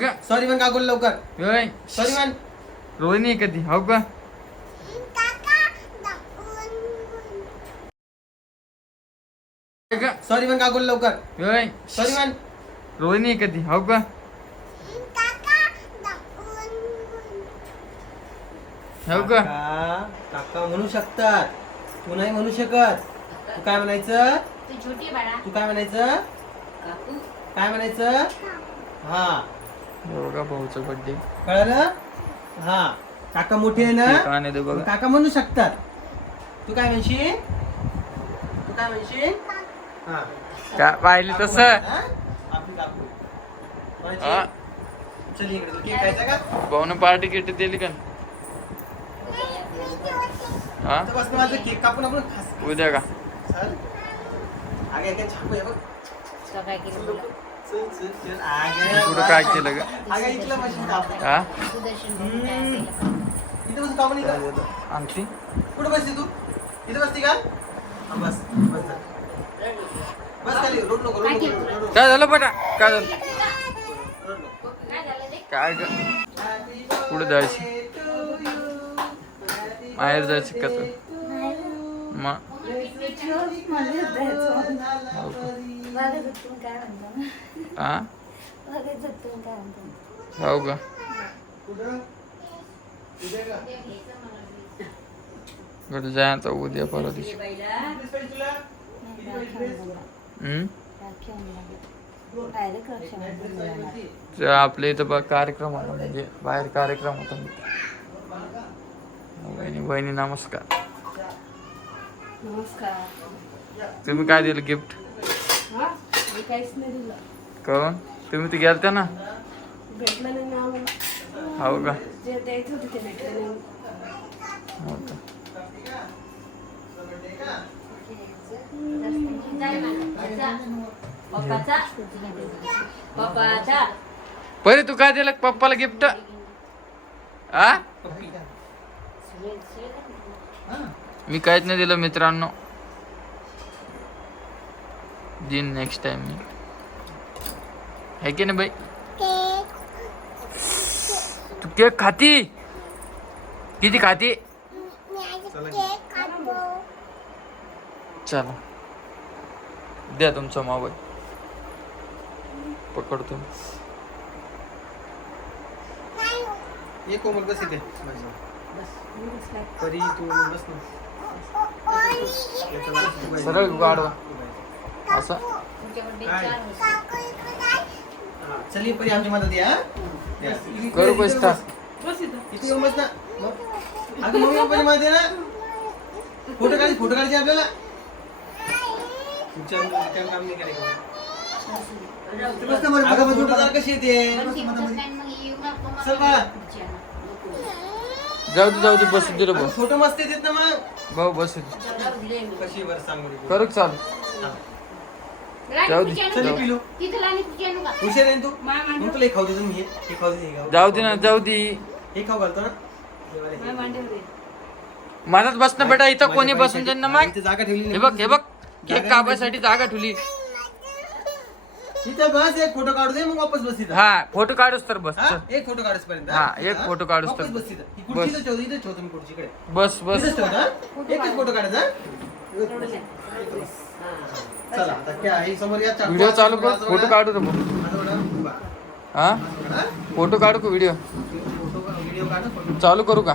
Sorry म्हण काकूला लवकर. होय. सॉरी म्हण रोहिणी कधी? हो का? सॉरी म्हण काकूला लवकर. होय. सॉरी म्हण रोहिणी कधी? हो का? हो का? काका काका म्हणू शकतात. तू नाही म्हणू शकत. तू काय म्हणायचं? तू छोटी आहे बाळा. तू काय म्हणायचं? काकू. काय म्हणायचं? हे. बघा भाऊचा बर्थडे कळलं? हा. काका मोठे आहे ना? कान आहे ते बघा. काका म्हणू शकतात. तू काय म्हणशील? तू काय म्हणशील? हा. का पाहिली तसं. हा? आपली काकू. कोणाची? चल इकडे तुला केक खायचा का? भाऊन पार्टी किट दिली का? हा? इथं बस ना माझं केक कापून आपण खास उद्या का? चल. आगे काय छापू आहे बघ. काय केलं तुला कुठं काय केलं का हा? काय आणखी? कुठं बसते तू इथे बसते का बस बस बस खाली रोड नको रोड काय झालं बटा काय झालं? काय झालं ग? Happy जायचं. बाहेर जायचं का तू birthday मग हा हो का? घरी जाय आता उद्या परवा दिवशी? हम्म? आपल्या इथं बघ कार्यक्रम होता म्हणजे बाहेर कार्यक्रम होता. बहिणी बहिणी नमस्कार. नमस्कार. तुम्ही काय दिलं गिफ्ट? हा? मी काहीच नाही दिलं. करून तुम्ही तर गेलत्या ना? भेटलं नाही ना. हो का? जे द्यायचं होतं ते भेटलं नाही. हो का? परी तू काय दिलं पप्पाला गिफ्ट आ? मी काहीच नाही दिलं मित्रांनो. दिन नेक्स्ट टाइम मी. है की नाही बाई तू केक खाती? किती खाती? चला। द्या तुमचा मोबाईल पकडतो ये कोमल बस इथे. परी तू बस ना। सरळ गाडवा असं तुमच्याकडे काय? चार वर्ष हा, चल परी आमची मदत या. करू बस. इथं. येऊन बस ना. मग. अगं मम्मी मदत आहे ना. फोटो काढ फोटो काढायचे आपल्याला. तुमच्या काय काम नाही करायचं. अगं पण फोटो कशी येते. चल. जाऊ दे जाऊ दे बसू दे फोटो मस्त येतात ना मग. भाऊ बसू दे. कशी बरं सांग. करू चालू? हुशार आहे ना तू मग तुला हे खाऊ देतो मी हे हे खाऊ दे हे खाऊ जाऊ दे ना जाऊ दे हे खाऊ घालतो ना हे वाले, हे. माझ्या मांडीवर ये. माझाच बस ना बेटा इथं कोणी बसून जाईन ना मग इथे जागा ठेवली हे. बघ हे बघ जागा केक कापासाठी जागा ठेवली इथे बस एक फोटो काढू दे मग वापस बस इथं हा फोटो काढूच तर बस हा? चल. एक फोटो काढूस पर्यंत हा, एक photo काढूस तर. बस इथं ही बस. खुर्ची इथं ठेवतो इथं ठेवतो मी खुर्ची इकडे बस बस इथंच ठेवतो, हा? एकच फोटो काढायचा हा? चला आता काय आहे? समोर या चार- व्हिडिओ चालू कर. फोटो. काढू रे. उभा. हा? हा? फोटो काढू का व्हिडिओ फोटो व्हिडिओ काढ. फोटो चालू करू का?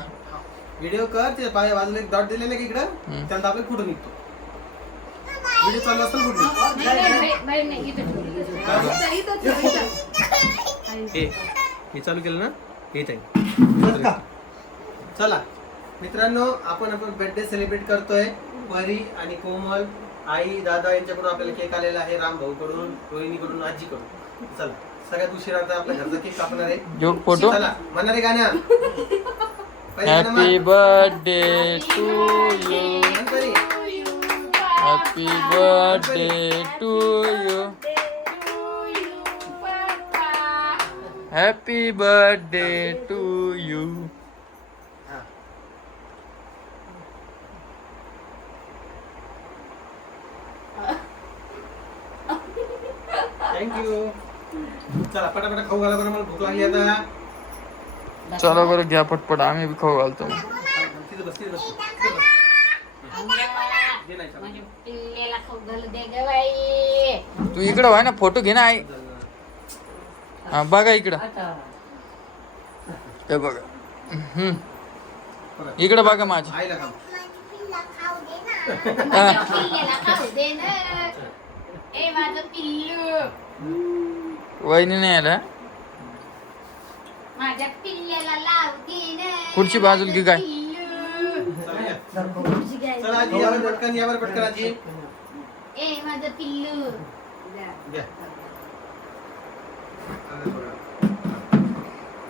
व्हिडिओ कर ते पाय बाजूला एक डॉट दिलेला आहे हम्म. इकडं त्यानंतर आपला फोटो निघतो? व्हिडिओ चालू फोटो निघतो? नाही, नाही, बाहेर- बाहेर नाही, इथं ठेव, इथं ठेव. इथं- इथं ठेव, इथं. हे हे चालू केलं ना? आहे चला मित्रांनो आपण आपण बर्थडे सेलिब्रेट करतोय. परी आणि कोमल आई दादा यांच्याकडून आपल्याला केक आलेला आहे राम भाऊ कडून रोहिणी कडून आजी कडून चला सगळ्यात उशिरा आता आपल्या घरचा केक कापणार आहे. फोटो. चला म्हणणार आहे गाण्या happy. Birthday to you. Happy birthday to you happy birthday to you thank you चला पटापटा खाऊ घाला बरं मला भूक लागली आता. चला बरं घ्या पटपट आम्ही बी खाऊ घालतो. तिथं बस तिथं बस तिथं बस. घे नाही चला. माझ्या पिल्लेला खाऊ घालू दे ग बाई. तू इकडं व्हाय ना फोटो घे ना आई. हा बघा इकडं. हे बघा. हम्म. परत. इकडं बघा माझी. आईला खाऊ. माझ्या पिल्लेला खाऊ दे ना. ए माझं पिल्लू. वहिनी नाही आल्या माझ्या पिल्ल्याला ना पुढची बाजूला घे काय? चला आजी यावर पटकन यावर पटकन आजी. ए माझं पिल्लू. घ्या.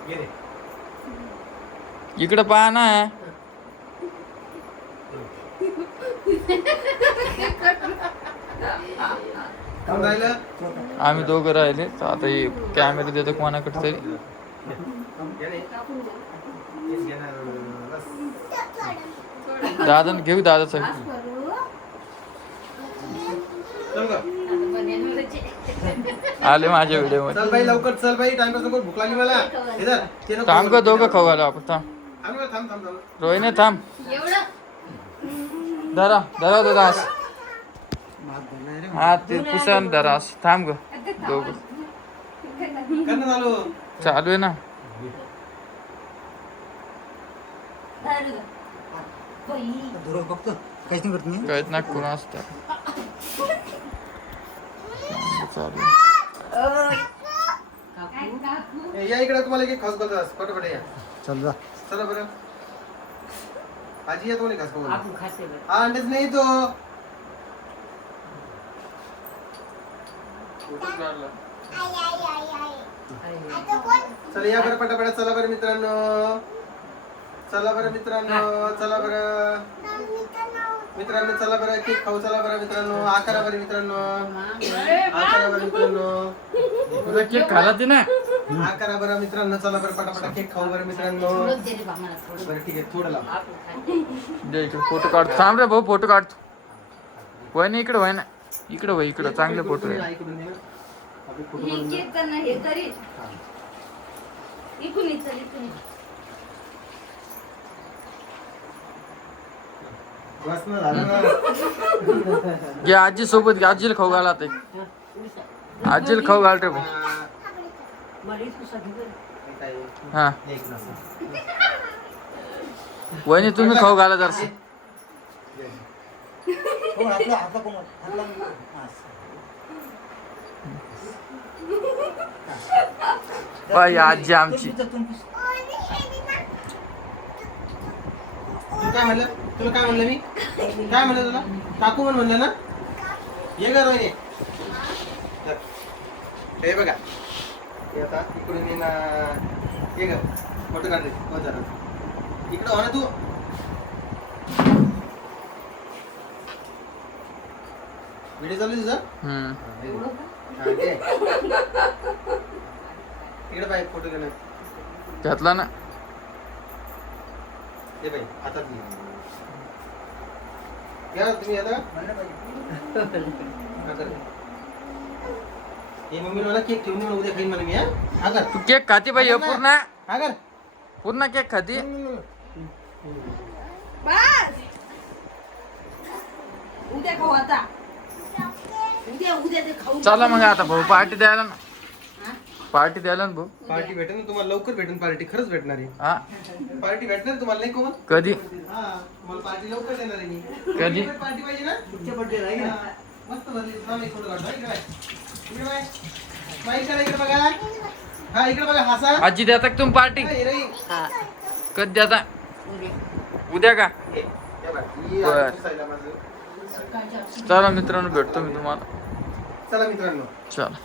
घे रे. इकडं पहा ना कोण राहिलं आम्ही दोघं राहिले. तर आता हे कॅमेरा देतो कोणाकडे तरी. दादा घेऊ दादाचं चल गं. आले माझ्या व्हिडिओमध्ये चल बाई लवकर चल बाई. टाइमपास नको भूक लागली मला. हे धर. ते नको. थांब का दोघं खाऊ घालू आपण. थांब. गं, रोहिणी थांब. एवढं? धरा धरा दादा. हा ते पुसन धरा असं. थांब ग. दोघं. ना चालू आहे ना? कळत ना कुणा असतं? चालू या इकडे तुम्हाला एक खास बोलतो पटापट या चल जा चला बरं. आजी या तुम्हाला खास बोलतो हा अंडेच नाही तो चला या बरं पटापट चला बरं मित्रांनो. चला बरं मित्रांनो चला बरं. मित्रांनो चला बरं केक खाऊ चला बरं मित्रांनो. आकारा बरं मित्रांनो. आकारा बरं मित्रांनो. तुला केक खाला ते ना. आकारा बरं मित्रांनो चला बरं पटापट केक खाऊ बरं मित्रांनो. बरं ठीक आहे थोडं लाव. फोटो काढतो. थांब रे भाऊ फोटो काढतो. वय ना इकडं वय ना इकडं वय इकडं चांगले फोटो आहे. हे तरी इकून ये, चल इकून ये. बस ना झालं ना घे आजी सोबत घे आजीला खाऊ घाला ते आजीला खाऊ घाल रे भाऊ हा, हा. वहिनी तुम्ही खाऊ घाला जरसं हो आपला आपला कोमल आपला. बाई आजी आमची. तू काय म्हणलं? तुला काय म्हणलं मी? काय म्हणलं तुला? काकू म्हण म्हणलं ना? ये घर रोहिणी. धर. हे बघा. हे आता इकडून ये ना ये ग. फोटो हो जरा. इकडं हो ना तू? व्हिडिओ चालू तुझा? हा. इकडे पाहिजे फोटो घेणं घेतला ना. हे बाई घ्या तुम्ही आता. हा मम्मी मला केक ठेवून उद्या खाईन मला मी हा? हा कर. तू केक खाती बाई हे पूर्ण. हा कर. पूर्ण केक खाती? बस. उद्या खाऊ आता. उद्या उद्या ते खाऊ. चला मग आता भाऊ पार्टी द्यायला ना. पार्टी द्यायला ना भाऊ. पार्टी भेटेल ना तुम्हाला लवकर भेटेल पार्टी खरंच भेटणार. आहे हा? पार्टी भेटणार आहे तुम्हाला नाही कोमल कधी? हा पार्टी लवकर देणार आहे मी. कधी? पार्टी पाहिजे ना? तुमच्या आहे ना? हा, मस्त भरली थांब एक फोटो काढतो इकडे बाय. इकडे बाय. बाय, इकडे इकडे बघा. हा इकडे बघा हसा आजी देता का तुम्ही पार्टी? हा. कधी देता? उद्या. का? हे, हे बघ, ही बर. आहे पुसायला माझं. चला मित्रांनो भेटतो मी तुम्हाला. चला मित्रांनो. चला.